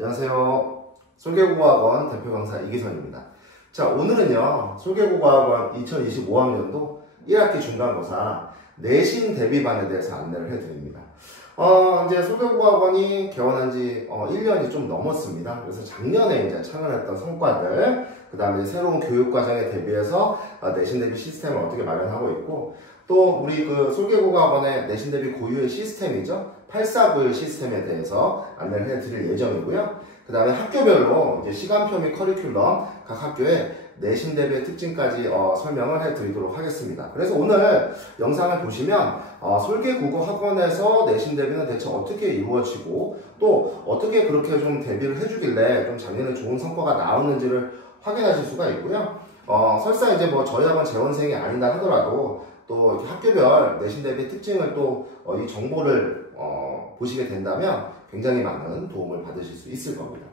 안녕하세요. 솔개국어학원 대표 강사 이기선입니다. 자, 오늘은요, 솔개국어학원 2025학년도 1학기 중간고사 내신 대비반에 대해서 안내를 해드립니다. 이제 솔개국어학원이 개원한 지 1년이 좀 넘었습니다. 그래서 작년에 이제 창안했던 성과들, 그 다음에 새로운 교육과정에 대비해서 내신 대비 시스템을 어떻게 마련하고 있고, 또 우리 그 솔개국어학원의 내신 대비 고유의 시스템이죠. 8491 시스템에 대해서 안내를 해드릴 예정이고요. 그 다음에 학교별로 이제 시간표 및 커리큘럼 각 학교의 내신 대비의 특징까지 설명을 해드리도록 하겠습니다. 그래서 오늘 영상을 보시면 솔개국어학원에서 내신 대비는 대체 어떻게 이루어지고 또 어떻게 그렇게 좀 대비를 해주길래 좀 작년에 좋은 성과가 나오는지를 확인하실 수가 있고요. 설사 이제 뭐 저희 학원 재원생이 아니다 하더라도 또 이렇게 학교별 내신 대비 특징을 또 이 정보를 보시게 된다면 굉장히 많은 도움을 받으실 수 있을 겁니다.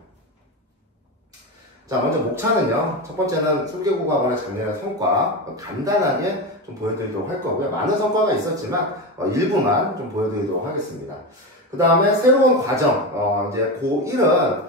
자, 먼저 목차는요. 첫 번째는 솔개국어학원의 작년의 성과 간단하게 좀 보여드리도록 할 거고요. 많은 성과가 있었지만 일부만 좀 보여드리도록 하겠습니다. 그 다음에 새로운 과정, 이제 고1은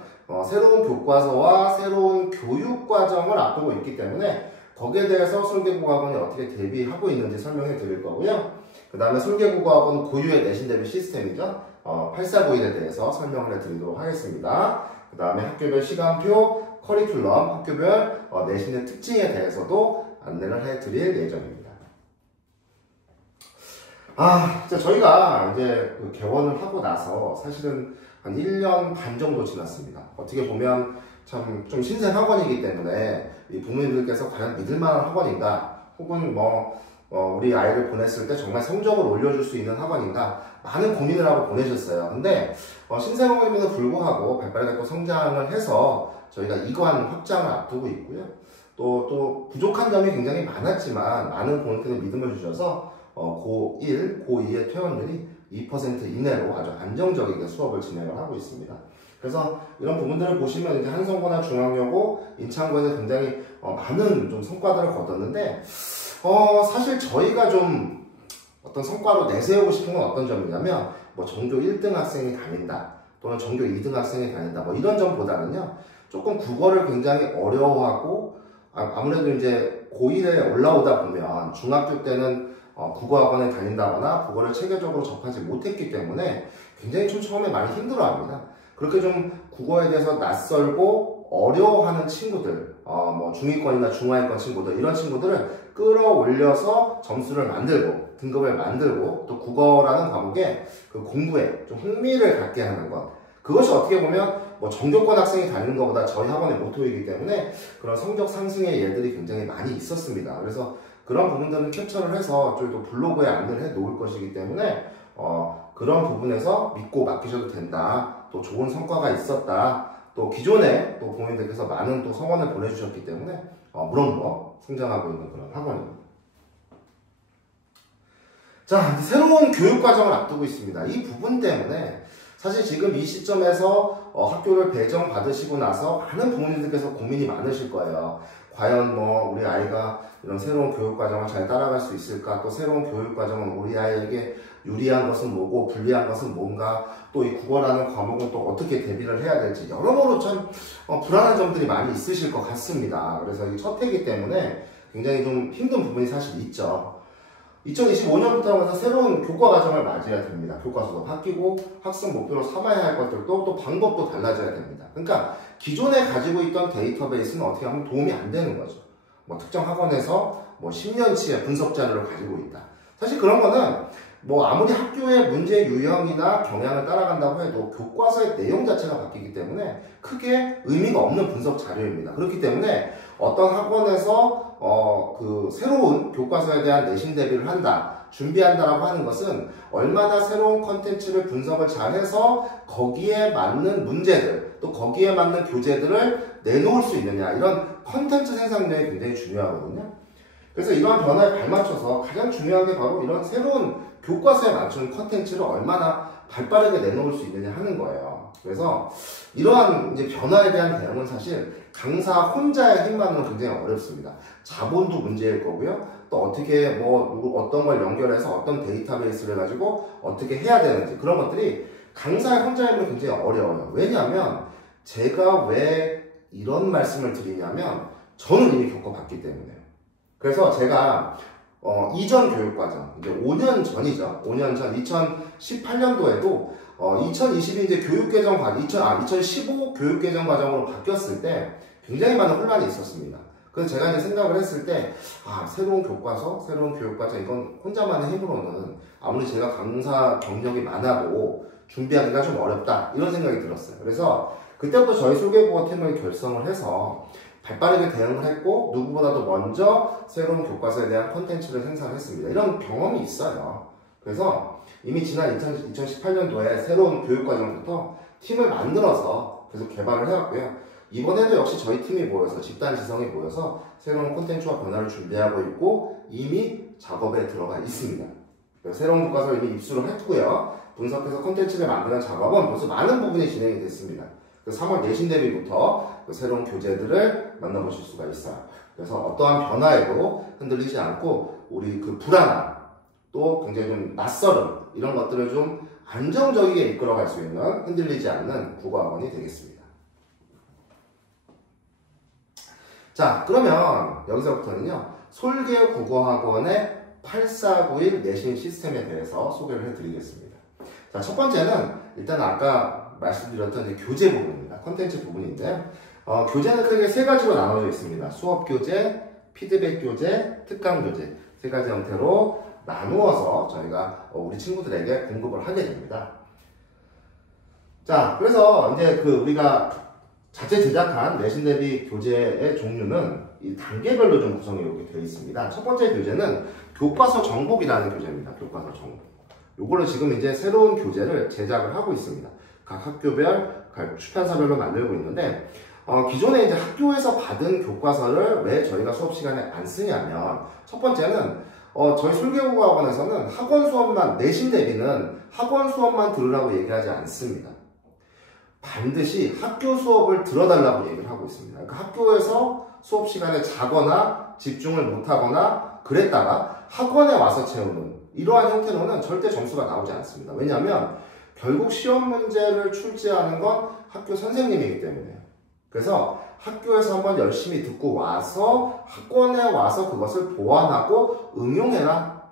새로운 교과서와 새로운 교육과정을 앞두고 있기 때문에 거기에 대해서 솔개국어학원이 어떻게 대비하고 있는지 설명해 드릴 거고요. 그 다음에 솔개국어학원 고유의 내신 대비 시스템이죠. 8491에 대해서 설명을 해드리도록 하겠습니다. 그 다음에 학교별 시간표, 커리큘럼, 학교별 내신의 특징에 대해서도 안내를 해드릴 예정입니다. 저희가 이제 그 개원을 하고 나서 사실은 한 1년 반 정도 지났습니다. 어떻게 보면 참 좀 신생 학원이기 때문에 이 부모님들께서 과연 믿을만한 학원인가, 혹은 우리 아이를 보냈을 때 정말 성적을 올려줄 수 있는 학원인가 많은 고민을 하고 보내셨어요. 근데 신생 학원임에도 불구하고 발빠르게 또 성장을 해서 저희가 이관 확장을 앞두고 있고요. 또 부족한 점이 굉장히 많았지만 많은 부모님께서 믿음을 주셔서 고1, 고2의 퇴원율이 2% 이내로 아주 안정적이게 수업을 진행을 하고 있습니다. 그래서 이런 부분들을 보시면 이제 한성고나 중앙여고, 인창고에서 굉장히 많은 좀 성과들을 거뒀는데 사실 저희가 좀 어떤 성과로 내세우고 싶은 건 어떤 점이냐면 전교 1등 학생이 다닌다 또는 전교 2등 학생이 다닌다 이런 점보다는요, 조금 국어를 굉장히 어려워하고 아무래도 이제 고1에 올라오다 보면 중학교 때는 국어학원에 다닌다거나 국어를 체계적으로 접하지 못했기 때문에 굉장히 좀 처음에 많이 힘들어합니다. 그렇게 좀 국어에 대해서 낯설고 어려워하는 친구들, 중위권이나 중하위권 친구들, 이런 친구들을 끌어올려서 점수를 만들고 등급을 만들고 또 국어라는 과목에 그 공부에 좀 흥미를 갖게 하는 것, 그것이 어떻게 보면 전교권 학생이 다니는 것보다 저희 학원의 모토이기 때문에 그런 성적 상승의 예들이 굉장히 많이 있었습니다. 그래서 그런 부분들은 캡처를 해서 저희도 블로그에 안내를 해 놓을 것이기 때문에 그런 부분에서 믿고 맡기셔도 된다, 또 좋은 성과가 있었다, 또 기존에 또 부모님들께서 많은 또 성원을 보내주셨기 때문에 무럭무럭 성장하고 있는 그런 학원입니다. 자, 새로운 교육과정을 앞두고 있습니다. 이 부분 때문에 사실 지금 이 시점에서 학교를 배정받으시고 나서 많은 부모님들께서 고민이 많으실 거예요. 과연 우리 아이가 이런 새로운 교육과정을 잘 따라갈 수 있을까? 또 새로운 교육과정은 우리 아이에게 유리한 것은 뭐고 불리한 것은 뭔가, 또 이 국어라는 과목은 또 어떻게 대비를 해야 될지 여러모로 참 불안한 점들이 많이 있으실 것 같습니다. 그래서 이 첫 해이기 때문에 굉장히 좀 힘든 부분이 사실 있죠. 2025년부터 하면서 새로운 교과과정을 맞이해야 됩니다. 교과서도 바뀌고 학습 목표로 삼아야 할 것들도 또 방법도 달라져야 됩니다. 그러니까 기존에 가지고 있던 데이터베이스는 어떻게 하면 도움이 안 되는 거죠. 특정 학원에서 10년치의 분석 자료를 가지고 있다. 사실 그런 거는 아무리 학교의 문제 유형이나 경향을 따라간다고 해도 교과서의 내용 자체가 바뀌기 때문에 크게 의미가 없는 분석 자료입니다. 그렇기 때문에 어떤 학원에서 그 새로운 교과서에 대한 내신 대비를 한다, 준비한다라고 하는 것은 얼마나 새로운 컨텐츠를 분석을 잘해서 거기에 맞는 문제들, 또 거기에 맞는 교재들을 내놓을 수 있느냐, 이런 컨텐츠 생산력이 굉장히 중요하거든요. 그래서 이러한 변화에 발맞춰서 가장 중요한 게 바로 이런 새로운 교과서에 맞춘 컨텐츠를 얼마나 발빠르게 내놓을 수 있느냐 하는 거예요. 그래서 이러한 이제 변화에 대한 대응은 사실 강사 혼자의 힘만으로는 굉장히 어렵습니다. 자본도 문제일 거고요. 또 어떻게 어떤 걸 연결해서 어떤 데이터베이스를 가지고 어떻게 해야 되는지, 그런 것들이 강사의 혼자의 힘은 굉장히 어려워요. 왜냐하면 제가 왜 이런 말씀을 드리냐면 저는 이미 겪어봤기 때문에요. 그래서 제가 이전 교육과정, 이제 5년 전이죠. 5년 전 2018년도에도 2022 이제 교육개정 과정, 2015 교육개정 과정으로 바뀌었을 때 굉장히 많은 혼란이 있었습니다. 그래서 제가 이제 생각을 했을 때, 새로운 교과서, 새로운 교육과정, 이건 혼자만의 힘으로는 아무리 제가 강사 경력이 많아도 준비하기가 좀 어렵다, 이런 생각이 들었어요. 그래서 그때부터 저희 설계국어 팀을 결성을 해서 발빠르게 대응을 했고, 누구보다도 먼저 새로운 교과서에 대한 콘텐츠를 생산했습니다. 이런 경험이 있어요. 그래서 이미 지난 2018년도에 새로운 교육과정부터 팀을 만들어서 계속 개발을 해왔고요. 이번에도 역시 저희 팀이 모여서, 집단 지성이 모여서 새로운 콘텐츠와 변화를 준비하고 있고 이미 작업에 들어가 있습니다. 새로운 교과서를 이미 입수를 했고요. 분석해서 콘텐츠를 만드는 작업은 벌써 많은 부분이 진행이 됐습니다. 3월 내신 대비부터 새로운 교재들을 만나보실 수가 있어요. 그래서 어떠한 변화에도 흔들리지 않고 우리 그 불안함, 또 굉장히 좀 낯설음, 이런 것들을 좀 안정적이게 이끌어갈 수 있는, 흔들리지 않는 국어학원이 되겠습니다. 자, 그러면 여기서부터는요, 솔개 국어학원의 8491 내신 시스템에 대해서 소개를 해드리겠습니다. 자, 첫 번째는 일단 아까 말씀드렸던 이제 교재 부분입니다. 콘텐츠 부분인데, 교재는 크게 세 가지로 나눠져 있습니다. 수업 교재, 피드백 교재, 특강 교재, 세 가지 형태로 나누어서 저희가 우리 친구들에게 공급을 하게 됩니다. 자, 그래서 이제 우리가 자체 제작한 내신 대비 교재의 종류는 이 단계별로 좀 구성이 이렇게 되어 있습니다. 첫 번째 교재는 교과서 정복이라는 교재입니다. 교과서 정복. 요거를 지금 이제 새로운 교재를 제작을 하고 있습니다. 각 학교별, 각 출판사별로 만들고 있는데, 기존에 이제 학교에서 받은 교과서를 왜 저희가 수업 시간에 안 쓰냐면, 첫 번째는 저희 설계국어학원에서는 학원 수업만, 내신 대비는 학원 수업만 들으라고 얘기하지 않습니다. 반드시 학교 수업을 들어달라고 얘기를 하고 있습니다. 그러니까 학교에서 수업 시간에 자거나 집중을 못하거나 그랬다가 학원에 와서 채우는 이러한 형태로는 절대 점수가 나오지 않습니다. 왜냐하면 결국 시험 문제를 출제하는 건 학교 선생님이기 때문에요. 그래서 학교에서 한번 열심히 듣고 와서 학원에 와서 그것을 보완하고 응용해라.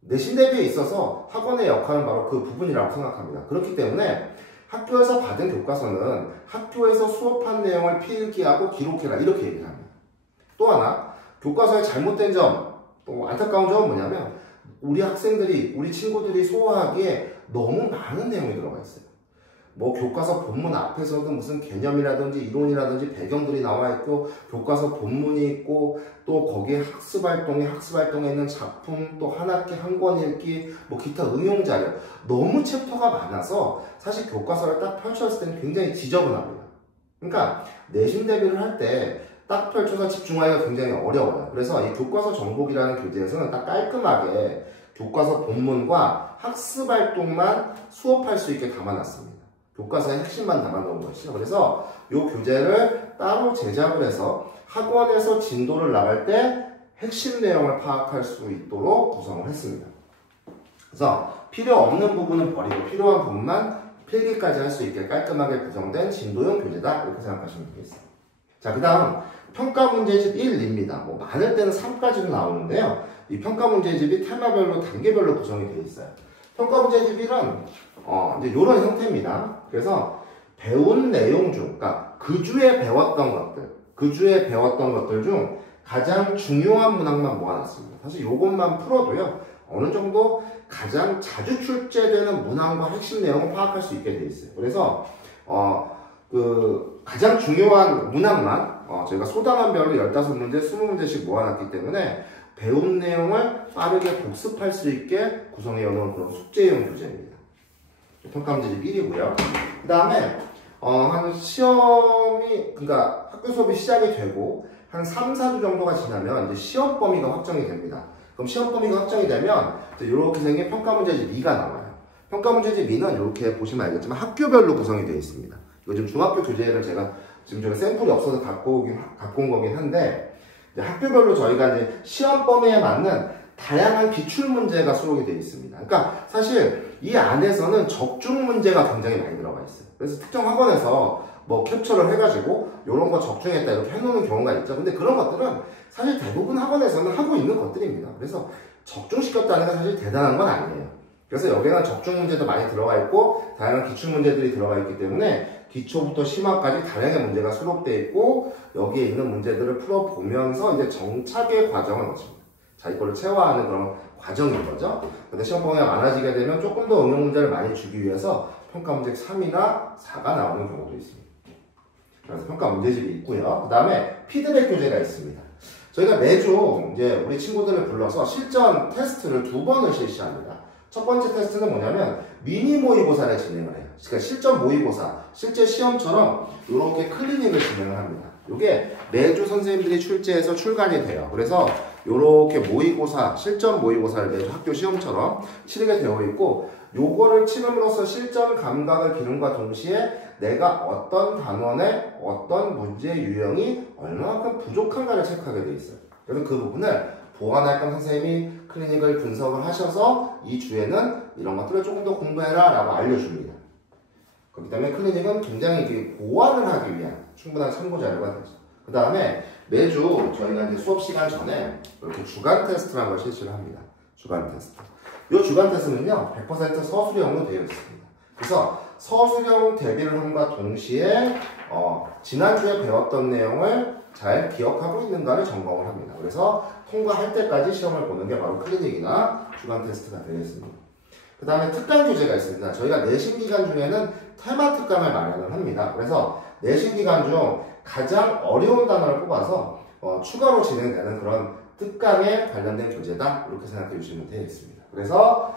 내신 대비에 있어서 학원의 역할은 바로 그 부분이라고 생각합니다. 그렇기 때문에 학교에서 받은 교과서는 학교에서 수업한 내용을 필기하고 기록해라, 이렇게 얘기를 합니다. 또 하나, 교과서의 잘못된 점, 또 안타까운 점은 뭐냐면 우리 학생들이, 우리 친구들이 소화하기에 너무 많은 내용이 들어가 있어요. 뭐 교과서 본문 앞에서도 무슨 개념이라든지 이론이라든지 배경들이 나와 있고, 교과서 본문이 있고, 또 거기에 학습활동에 있는 작품, 또 한 학기 한 권 읽기, 뭐 기타 응용 자료, 너무 챕터가 많아서 사실 교과서를 딱 펼쳤을 때는 굉장히 지저분합니다. 그러니까 내신 대비를 할 때 딱 펼쳐서 집중하기가 굉장히 어려워요. 그래서 이 교과서 정복이라는 교재에서는 딱 깔끔하게 교과서 본문과 학습활동만 수업할 수 있게 담아놨습니다. 교과서의 핵심만 담아놓은 것이죠. 그래서 이 교재를 따로 제작을 해서 학원에서 진도를 나갈 때 핵심 내용을 파악할 수 있도록 구성을 했습니다. 그래서 필요 없는 부분은 버리고 필요한 부분만 필기까지 할 수 있게 깔끔하게 구성된 진도형 교재다, 이렇게 생각하시면 되겠습니다. 자, 그 다음 평가 문제집 1입니다. 뭐 많을 때는 3까지도 나오는데요. 이 평가 문제집이 테마별로 단계별로 구성이 되어 있어요. 평가 문제집 1은 이제 이런 형태입니다. 그래서 배운 내용 중, 그러니까 그 주에 배웠던 것들 중 가장 중요한 문항만 모아놨습니다. 사실 이것만 풀어도요, 어느 정도 가장 자주 출제되는 문항과 핵심 내용을 파악할 수 있게 되어 있어요. 그래서 가장 중요한 문항만 저희가 소단원별로 15문제, 20문제씩 모아놨기 때문에 배운 내용을 빠르게 복습할 수 있게 구성해 놓은 그런 숙제형 교재입니다. 평가 문제집 1이고요. 그 다음에 한 시험이, 그러니까 학교 수업이 시작이 되고 한 3, 4주 정도가 지나면 이제 시험 범위가 확정이 됩니다. 그럼 시험 범위가 확정이 되면 이렇게 생긴 평가 문제집 2가 나와요. 평가 문제집 2는 이렇게 보시면 알겠지만 학교별로 구성이 되어 있습니다. 이거 지금 중학교 교재를 제가 지금 저기 샘플이 없어서 갖고 온 거긴 한데, 이제 학교별로 저희가 이제 시험 범위에 맞는 다양한 기출 문제가 수록이 되어 있습니다. 그러니까 사실 이 안에서는 적중 문제가 굉장히 많이 들어가 있어요. 그래서 특정 학원에서 뭐 캡처를 해가지고 이런 거 적중했다 이렇게 해놓는 경우가 있죠. 근데 그런 것들은 사실 대부분 학원에서는 하고 있는 것들입니다. 그래서 적중시켰다는 건 사실 대단한 건 아니에요. 그래서 여기는 적중 문제도 많이 들어가 있고 다양한 기출 문제들이 들어가 있기 때문에 기초부터 심화까지 다양한 문제가 수록되어 있고 여기에 있는 문제들을 풀어보면서 이제 정착의 과정을 거칩니다. 자기 거를 체화하는 그런 과정인 거죠. 근데 시험 범위가 많아지게 되면 조금 더 응용 문제를 많이 주기 위해서 평가 문제 3이나 4가 나오는 경우도 있습니다. 그래서 평가 문제집이 있고요. 그 다음에 피드백 교재가 있습니다. 저희가 매주 이제 우리 친구들을 불러서 실전 테스트를 2번을 실시합니다. 첫 번째 테스트는 뭐냐면 미니 모의고사를 진행을 해요. 그러니까 실전 모의고사, 실제 시험처럼 이렇게 클리닉을 진행을 합니다. 이게 매주 선생님들이 출제해서 출간이 돼요. 그래서 이렇게 모의고사, 실전 모의고사를 매주 학교 시험처럼 치르게 되어 있고 요거를 치름으로써 실전 감각을 기름과 동시에 내가 어떤 단원의 어떤 문제 유형이 얼마만큼 부족한가를 체크하게 되어 있어요. 그래서 그 부분을 보완할 건 선생님이 클리닉을 분석을 하셔서 이 주에는 이런 것들을 조금 더 공부해라 라고 알려줍니다. 그렇기 때문에 클리닉은 굉장히 보완을 하기 위한 충분한 참고 자료가 되죠. 그 다음에 매주 저희가 이제 수업 시간 전에 이렇게 주간 테스트라는 걸 실시를 합니다. 주간 테스트. 이 주간 테스트는요, 100% 서술형으로 되어 있습니다. 그래서 서술형 대비를 함과 동시에 지난주에 배웠던 내용을 잘 기억하고 있는가를 점검을 합니다. 그래서 통과할 때까지 시험을 보는 게 바로 클리닉이나 주간 테스트가 되겠습니다. 그 다음에 특강 교재가 있습니다. 저희가 내신 기간 중에는 테마 특강을 마련을 합니다. 그래서 내신 기간 중 가장 어려운 단어를 뽑아서 추가로 진행되는 그런 특강에 관련된 교재다 이렇게 생각해 주시면 되겠습니다. 그래서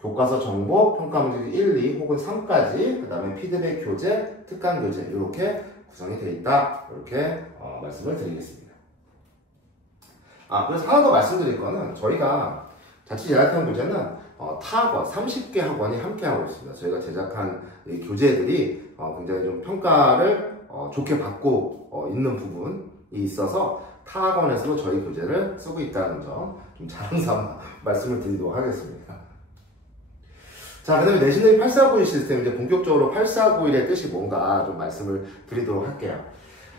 교과서 정보, 평가 문제 1, 2 혹은 3까지 그 다음에 피드백 교재, 특강 교재 이렇게 구성이 되어 있다 이렇게 말씀을 드리겠습니다. 그래서 하나 더 말씀드릴 거는 저희가 자취제약형 교재는 타 학원, 30개 학원이 함께하고 있습니다. 저희가 제작한 이 교재들이 굉장히 좀 평가를 좋게 받고 있는 부분이 있어서 타 학원에서도 저희 교재를 쓰고 있다는 점 좀 자랑삼아 말씀을 드리도록 하겠습니다. 자, 그 다음에 내신의 8491 시스템, 이제 본격적으로 8491의 뜻이 뭔가 좀 말씀을 드리도록 할게요.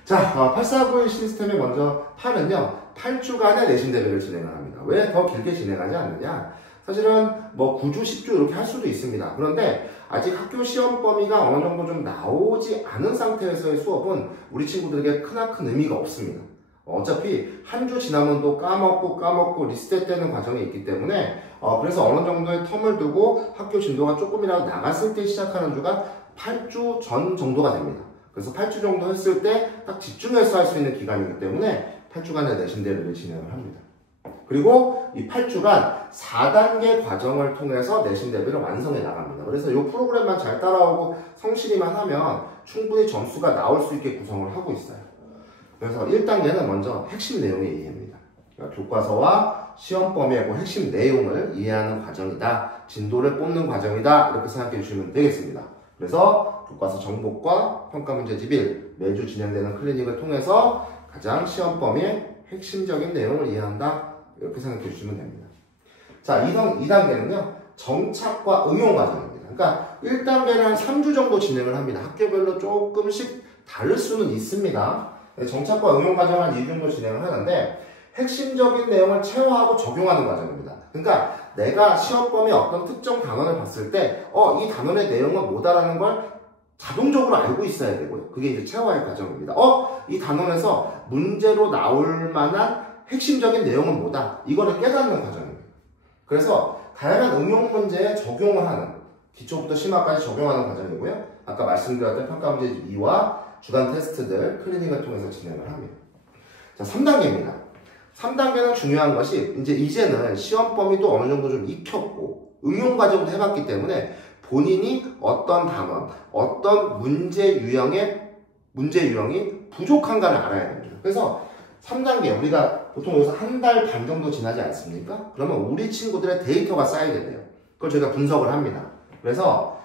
자, 8491 시스템의 먼저 8은요, 8주간의 내신 대회를 진행을 합니다. 왜 더 길게 진행하지 않느냐? 사실은 뭐 9주, 10주 이렇게 할 수도 있습니다. 그런데 아직 학교 시험 범위가 어느 정도 좀 나오지 않은 상태에서의 수업은 우리 친구들에게 크나큰 의미가 없습니다. 어차피 한 주 지나면 또 까먹고 리셋되는 과정이 있기 때문에 그래서 어느 정도의 텀을 두고 학교 진도가 조금이라도 나갔을 때 시작하는 주가 8주 전 정도가 됩니다. 그래서 8주 정도 했을 때 딱 집중해서 할 수 있는 기간이기 때문에 8주간의 내신 대회를 진행을 합니다. 그리고 이 8주간 4단계 과정을 통해서 내신 대비를 완성해 나갑니다. 그래서 이 프로그램만 잘 따라오고 성실히만 하면 충분히 점수가 나올 수 있게 구성을 하고 있어요. 그래서 1단계는 먼저 핵심 내용의 이해입니다. 그러니까 교과서와 시험 범위의 핵심 내용을 이해하는 과정이다. 진도를 뽑는 과정이다. 이렇게 생각해 주시면 되겠습니다. 그래서 교과서 정복과 평가 문제집 1 매주 진행되는 클리닉을 통해서 가장 시험 범위의 핵심적인 내용을 이해한다. 이렇게 생각해 주시면 됩니다. 자, 2단계는요. 정착과 응용 과정입니다. 그러니까 1단계는 한 3주 정도 진행을 합니다. 학교별로 조금씩 다를 수는 있습니다. 정착과 응용 과정을 한 2주 정도 진행을 하는데 핵심적인 내용을 체화하고 적용하는 과정입니다. 그러니까 내가 시험 범위 어떤 특정 단원을 봤을 때 이 단원의 내용은 뭐다라는 걸 자동적으로 알고 있어야 되고요. 그게 이제 체화의 과정입니다. 이 단원에서 문제로 나올 만한 핵심적인 내용은 뭐다? 이거를 깨닫는 과정입니다. 그래서 다양한 응용 문제에 적용을 하는 기초부터 심화까지 적용하는 과정이고요. 아까 말씀드렸던 평가 문제 2와 주간 테스트들 클리닉을 통해서 진행을 합니다. 자, 3단계입니다. 3단계는 중요한 것이 이제는 시험 범위도 어느 정도 좀 익혔고 응용 과정도 해봤기 때문에 본인이 어떤 단원, 어떤 문제 유형이 부족한가를 알아야 됩니다. 그래서 3단계 우리가 보통 여기서 한 달 반 정도 지나지 않습니까? 그러면 우리 친구들의 데이터가 쌓이게 돼요. 그걸 저희가 분석을 합니다. 그래서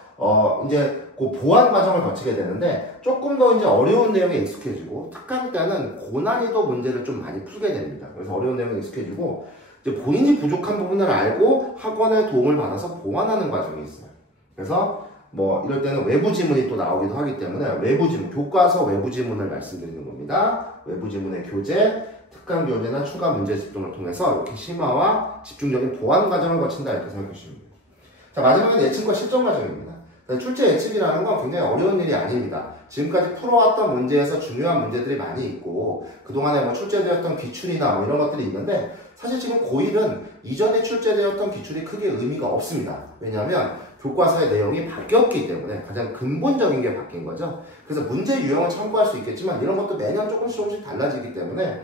이제 그 보완 과정을 거치게 되는데 조금 더 이제 어려운 내용에 익숙해지고 특강 때는 고난이도 문제를 좀 많이 풀게 됩니다. 그래서 어려운 내용에 익숙해지고 이제 본인이 부족한 부분을 알고 학원의 도움을 받아서 보완하는 과정이 있어요. 그래서 뭐 이럴 때는 외부 지문이 또 나오기도 하기 때문에 외부 지문, 교과서 외부 지문을 말씀드리는 겁니다. 외부 지문의 교재, 특강 교재나 추가 문제 집중을 통해서 이렇게 심화와 집중적인 보완 과정을 거친다 이렇게 생각해 주시면 됩니다. 자, 마지막은 예측과 실전 과정입니다. 출제 예측이라는 건 굉장히 어려운 일이 아닙니다. 지금까지 풀어왔던 문제에서 중요한 문제들이 많이 있고 그동안에 뭐 출제되었던 기출이나 뭐 이런 것들이 있는데 사실 지금 고1은 이전에 출제되었던 기출이 크게 의미가 없습니다. 왜냐하면 교과서의 내용이 바뀌었기 때문에 가장 근본적인 게 바뀐 거죠. 그래서 문제 유형은 참고할 수 있겠지만 이런 것도 매년 조금씩 달라지기 때문에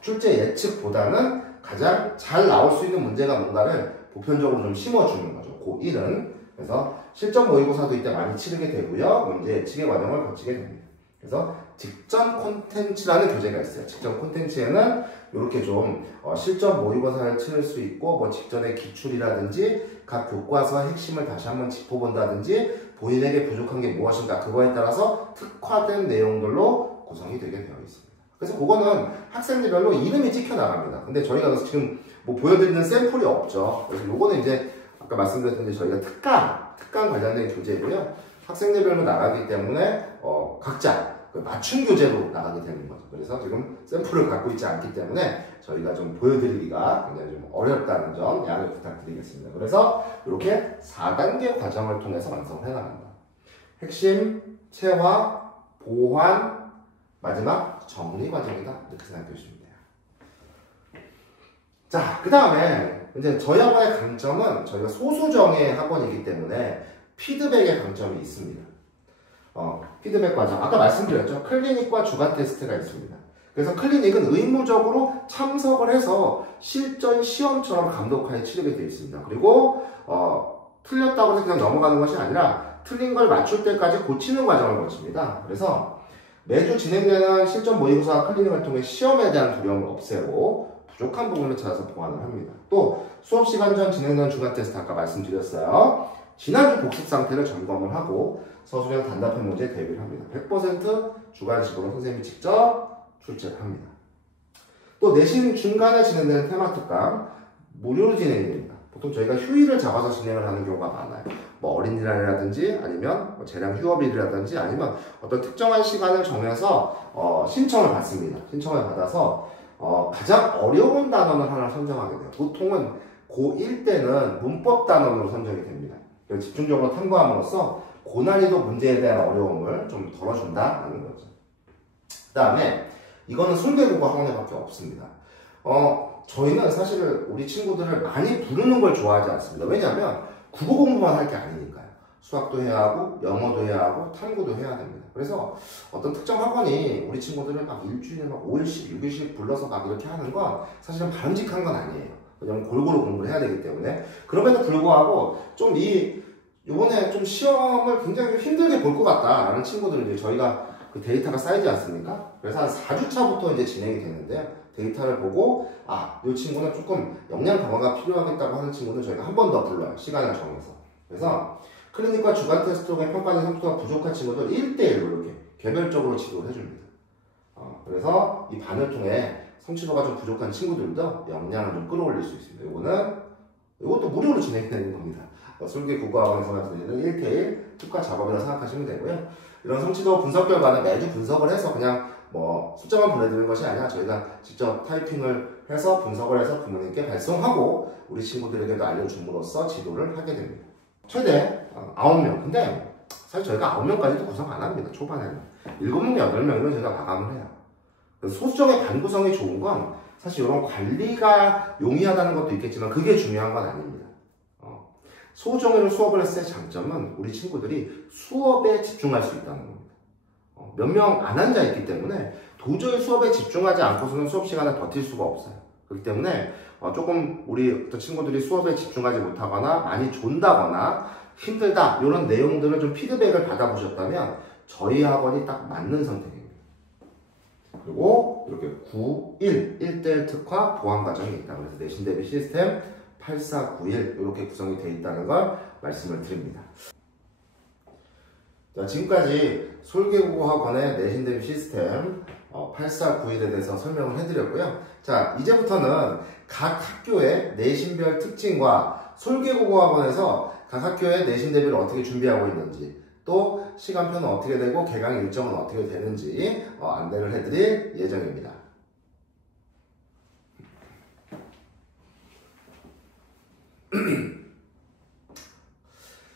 출제 예측보다는 가장 잘 나올 수 있는 문제가 뭔가를 보편적으로 좀 심어주는 거죠. 고1은. 그래서 실전 모의고사도 이때 많이 치르게 되고요. 문제 예측의 과정을 거치게 됩니다. 그래서 직전 콘텐츠라는 교재가 있어요. 직전 콘텐츠에는 이렇게 좀 실전 모의고사를 치를 수 있고 뭐 직전의 기출이라든지 각 교과서의 핵심을 다시 한번 짚어본다든지 본인에게 부족한 게 무엇인가 그거에 따라서 특화된 내용들로 구성이 되게 되어 있습니다. 그래서 그거는 학생들별로 이름이 찍혀 나갑니다. 근데 저희가 지금 뭐 보여드리는 샘플이 없죠. 그래서 요거는 이제 아까 말씀드렸던 저희가 특강 관련된 교재고요. 학생들별로 나가기 때문에 각자 맞춤 교재로 나가게 되는 거죠. 그래서 지금 샘플을 갖고 있지 않기 때문에 저희가 좀 보여드리기가 굉장히 좀 어렵다는 점 양해 부탁드리겠습니다. 그래서 이렇게 4단계 과정을 통해서 완성을 해나간다. 핵심, 체화, 보완, 마지막 정리 과정이다. 이렇게 생각해 주시면 돼요. 자, 그 다음에 이제 저희 학원의 강점은 저희가 소수정예 학원이기 때문에 피드백의 강점이 있습니다. 피드백 과정. 아까 말씀드렸죠. 클리닉과 주간 테스트가 있습니다. 그래서 클리닉은 의무적으로 참석을 해서 실전 시험처럼 감독하에 치르게 되어 있습니다. 그리고 틀렸다고 해서 그냥 넘어가는 것이 아니라 틀린 걸 맞출 때까지 고치는 과정을 거칩니다. 그래서 매주 진행되는 실전 모의고사 클리닉을 통해 시험에 대한 두려움을 없애고 부족한 부분을 찾아서 보완을 합니다. 또 수업 시간 전 진행되는 주간 테스트 아까 말씀드렸어요. 지난주 복습 상태를 점검을 하고 서술형 단답형 문제에 대비를 합니다. 100% 주관식으로 선생님이 직접 출제를 합니다. 또 내신 중간에 진행되는 테마 특강 무료로 진행됩니다. 보통 저희가 휴일을 잡아서 진행을 하는 경우가 많아요. 뭐 어린이날이라든지 아니면 뭐 재량 휴업일이라든지 아니면 어떤 특정한 시간을 정해서 신청을 받습니다. 신청을 받아서 가장 어려운 단원을 하나 선정하게 돼요. 보통은 고1 때는 문법 단원으로 선정이 됩니다. 집중적으로 탐구함으로써 고난이도 문제에 대한 어려움을 좀 덜어준다는 거죠. 그 다음에 이거는 설계국어 학원에밖에 없습니다. 저희는 사실 우리 친구들을 많이 부르는 걸 좋아하지 않습니다. 왜냐하면 국어 공부만 할 게 아니니까요. 수학도 해야 하고 영어도 해야 하고 탐구도 해야 됩니다. 그래서 어떤 특정 학원이 우리 친구들을 막 일주일에 막 5일씩 6일씩 불러서 막 이렇게 하는 건 사실은 바람직한 건 아니에요. 왜냐면 골고루 공부를 해야 되기 때문에. 그럼에도 불구하고 좀 이번에 좀 시험을 굉장히 힘들게 볼 것 같다라는 친구들은 이제 저희가 그 데이터가 쌓이지 않습니까? 그래서 한 4주차부터 이제 진행이 되는데요. 데이터를 보고 이 친구는 조금 역량 강화가 필요하겠다고 하는 친구는 저희가 한 번 더 불러요. 시간을 정해서. 그래서 클리닉과 주간 테스트 등의 평가는 성취도가 부족한 친구들 1대1로 이렇게 개별적으로 지도를 해줍니다. 그래서 이 반을 통해 성취도가 좀 부족한 친구들도 역량을 좀 끌어올릴 수 있습니다. 이것도 무료로 진행되는 겁니다. 술기 국어학원에서만 드리는 1대1 특화 작업이라고 생각하시면 되고요. 이런 성취도 분석 결과는 매주 분석을 해서 그냥 뭐 숫자만 보내드리는 것이 아니라 저희가 직접 타이핑을 해서 분석을 해서 부모님께 발송하고 우리 친구들에게도 알려줌으로써 지도를 하게 됩니다. 최대 9명. 근데 사실 저희가 9명까지도 구성 안 합니다. 초반에는. 7명, 8명이면 저희가 마감을 해요. 소수정의 반구성이 좋은 건 사실 이런 관리가 용이하다는 것도 있겠지만 그게 중요한 건 아닙니다. 소정예로 수업을 했을 때 장점은 우리 친구들이 수업에 집중할 수 있다는 겁니다. 몇 명 안 앉아 있기 때문에 도저히 수업에 집중하지 않고서는 수업 시간을 버틸 수가 없어요. 그렇기 때문에 조금 우리 친구들이 수업에 집중하지 못하거나 많이 존다거나 힘들다 이런 내용들을 좀 피드백을 받아보셨다면 저희 학원이 딱 맞는 선택입니다. 그리고 이렇게 9, 1대1 특화 보완 과정이 있다. 그래서 내신 대비 시스템 8491 이렇게 구성이 되어 있다는 걸 말씀을 드립니다. 자, 지금까지 솔개국어학원의 내신 대비 시스템 8491에 대해서 설명을 해드렸고요. 자, 이제부터는 각 학교의 내신별 특징과 솔개국어학원에서 각 학교의 내신 대비를 어떻게 준비하고 있는지, 또 시간표는 어떻게 되고 개강 일정은 어떻게 되는지 안내를 해드릴 예정입니다.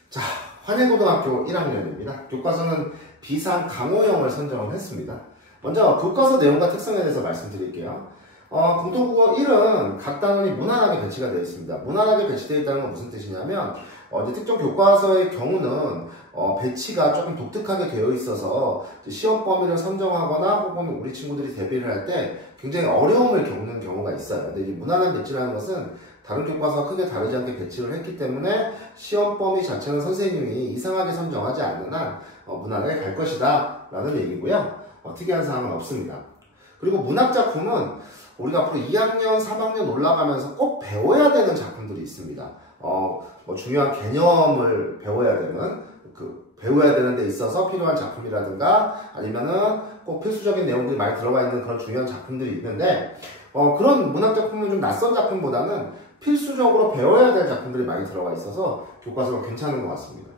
자, 환해고등학교 1학년입니다. 교과서는 비상 강호형을 선정을 했습니다. 먼저 교과서 내용과 특성에 대해서 말씀드릴게요. 공통국어 1은 각 단원이 무난하게 배치가 되어 있습니다. 무난하게 배치되어 있다는 건 무슨 뜻이냐면 이제 특정 교과서의 경우는 배치가 조금 독특하게 되어 있어서 시험 범위를 선정하거나 혹은 우리 친구들이 대비를 할 때 굉장히 어려움을 겪는 경우가 있어요. 근데 이제 무난한 배치라는 것은 다른 교과서와 크게 다르지 않게 배치를 했기 때문에 시험 범위 자체는 선생님이 이상하게 선정하지 않는 한 무난하게 갈 것이다 라는 얘기고요. 특이한 사항은 없습니다. 그리고 문학작품은 우리가 앞으로 2학년, 3학년 올라가면서 꼭 배워야 되는 작품들이 있습니다. 뭐 중요한 개념을 배워야 되는 데 있어서 필요한 작품이라든가 아니면은 꼭 필수적인 내용들이 많이 들어가 있는 그런 중요한 작품들이 있는데 그런 문학작품은 좀 낯선 작품보다는 필수적으로 배워야 될 작품들이 많이 들어가 있어서 교과서가 괜찮은 것 같습니다.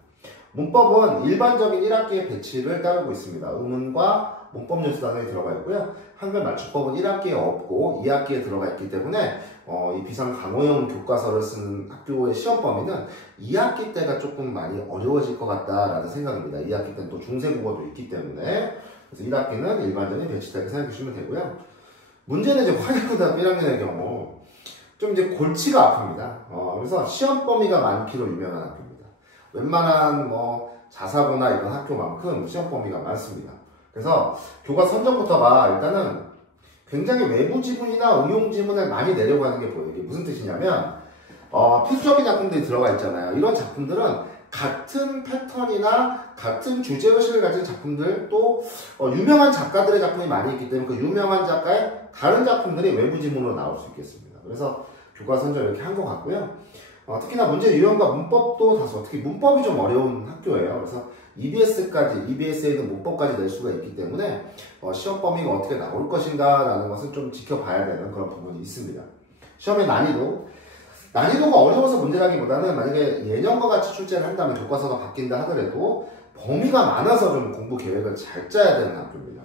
문법은 일반적인 1학기의 배치를 따르고 있습니다. 의문과 문법 연수 단원이 들어가 있고요. 한글 맞춤법은 1학기에 없고 2학기에 들어가 있기 때문에 이 비상 강호형 교과서를 쓰는 학교의 시험 범위는 2학기 때가 조금 많이 어려워질 것 같다라는 생각입니다. 2학기 때는 또 중세국어도 있기 때문에 그래서 1학기는 일반적인 배치다 이렇게 생각해 주시면 되고요. 문제는 이제 환해고등학교 1학년의 경우 좀 이제 골치가 아픕니다. 그래서 시험 범위가 많기로 유명한 학교입니다. 웬만한 자사고나 이런 학교만큼 시험 범위가 많습니다. 그래서 교과 선정부터가 일단은 굉장히 외부 지문이나 응용 지문을 많이 내려고 하는 게 보여요. 이게 무슨 뜻이냐면 필수적인 작품들이 들어가 있잖아요. 이런 작품들은 같은 패턴이나 같은 주제의식을 가진 작품들 또 유명한 작가들의 작품이 많이 있기 때문에 그 유명한 작가의 다른 작품들이 외부 지문으로 나올 수 있겠습니다. 그래서 교과 선정 이렇게 한 것 같고요. 특히나 문제 유형과 문법도 다소 특히 문법이 좀 어려운 학교예요. 그래서 EBS에 있는 문법까지 낼 수가 있기 때문에 시험 범위가 어떻게 나올 것인가 라는 것은 좀 지켜봐야 되는 그런 부분이 있습니다. 시험의 난이도가 어려워서 문제라기보다는 만약에 예년과 같이 출제를 한다면 교과서가 바뀐다 하더라도 범위가 많아서 좀 공부 계획을 잘 짜야 되는 학교입니다.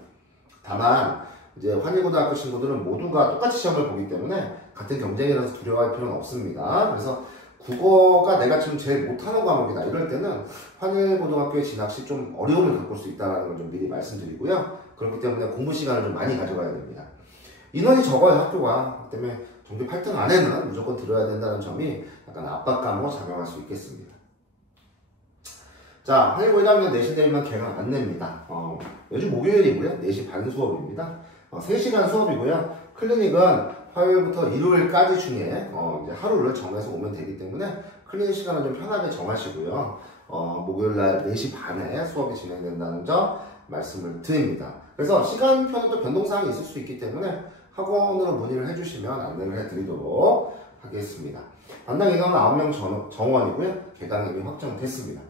다만 이제 환희고등학교 친구들은 모두가 똑같이 시험을 보기 때문에 같은 경쟁이라서 두려워할 필요는 없습니다. 그래서 국어가 내가 지금 제일 못하는 과목이다 이럴 때는 환희고등학교에 진학 시 좀 어려움을 겪을 수 있다는 걸 좀 미리 말씀드리고요. 그렇기 때문에 공부 시간을 좀 많이 가져가야 됩니다. 인원이 적어요 학교가. 그렇기 때문에 전교 8등 안에는 무조건 들어야 된다는 점이 약간 압박감으로 작용할 수 있겠습니다. 자, 환희고 1학년 내신 대비만 개강 안 냅니다. 매주 목요일이고요. 4시 반 수업입니다. 3시간 수업이고요. 클리닉은 화요일부터 일요일까지 중에 이제 하루를 정해서 오면 되기 때문에 클리닉 시간을 좀 편하게 정하시고요. 목요일날 4시 반에 수업이 진행된다는 점 말씀을 드립니다. 그래서 시간표는 또 변동사항이 있을 수 있기 때문에 학원으로 문의를 해주시면 안내를 해드리도록 하겠습니다. 반당 인원은 9명 정원이고요. 개강 이미 확정됐습니다.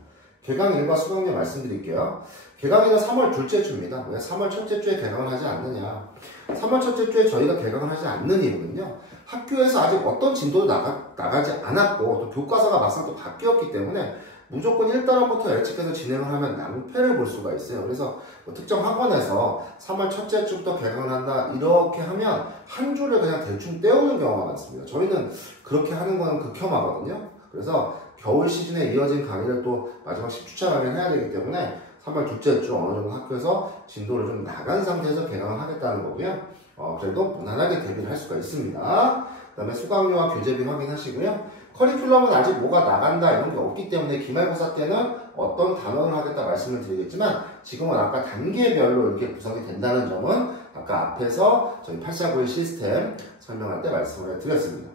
개강일과 수강일 말씀드릴게요. 개강일은 3월 둘째 주입니다. 왜 3월 첫째 주에 개강을 하지 않느냐? 3월 첫째 주에 저희가 개강을 하지 않는 이유는요. 학교에서 아직 어떤 진도도 나가지 않았고 또 교과서가 막상 또 바뀌었기 때문에 무조건 1단원부터 예측해서 진행을 하면 낭패를 볼 수가 있어요. 그래서 특정 학원에서 3월 첫째 주부터 개강을 한다 이렇게 하면 한 주를 그냥 대충 때우는 경우가 많습니다. 저희는 그렇게 하는 거는 극혐하거든요. 그래서 겨울 시즌에 이어진 강의를 또 마지막 10주차 강의를 해야 되기 때문에 3월 둘째 주 어느 정도 학교에서 진도를 좀 나간 상태에서 개강을 하겠다는 거고요. 그래도 무난하게 대비를 할 수가 있습니다. 그 다음에 수강료와 교재비 확인하시고요. 커리큘럼은 아직 뭐가 나간다 이런 게 없기 때문에 기말고사 때는 어떤 단원을 하겠다 말씀을 드리겠지만 지금은 아까 단계별로 이렇게 구성이 된다는 점은 아까 앞에서 저희 8491 시스템 설명할 때 말씀을 드렸습니다.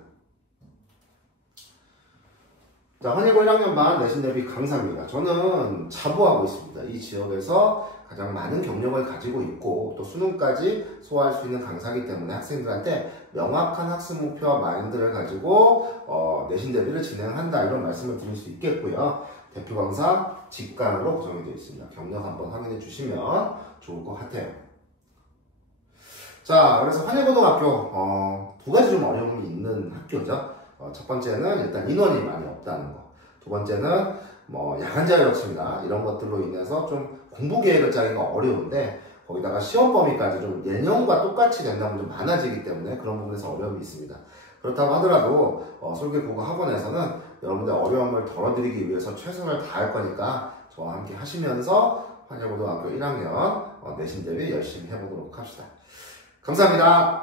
자, 환희고 1학년반 내신 대비 강사입니다. 저는 자부하고 있습니다. 이 지역에서 가장 많은 경력을 가지고 있고 또 수능까지 소화할 수 있는 강사이기 때문에 학생들한테 명확한 학습 목표와 마인드를 가지고 내신 대비를 진행한다 이런 말씀을 드릴 수 있겠고요. 대표 강사 직관으로 구성이 되어 있습니다. 경력 한번 확인해 주시면 좋을 것 같아요. 자, 그래서 환희고등학교 두 가지 좀 어려움이 있는 학교죠. 첫 번째는 일단 인원이 많이 없다는 거. 두 번째는 뭐 야간 자율학습이나 이런 것들로 인해서 좀 공부 계획을 짜기가 어려운데 거기다가 시험 범위까지 좀 예년과 똑같이 된다면 좀 많아지기 때문에 그런 부분에서 어려움이 있습니다. 그렇다고 하더라도 솔개국어 학원에서는 여러분들 어려움을 덜어드리기 위해서 최선을 다할 거니까 저와 함께 하시면서 환야고등학교 1학년 내신 대비 열심히 해보도록 합시다. 감사합니다.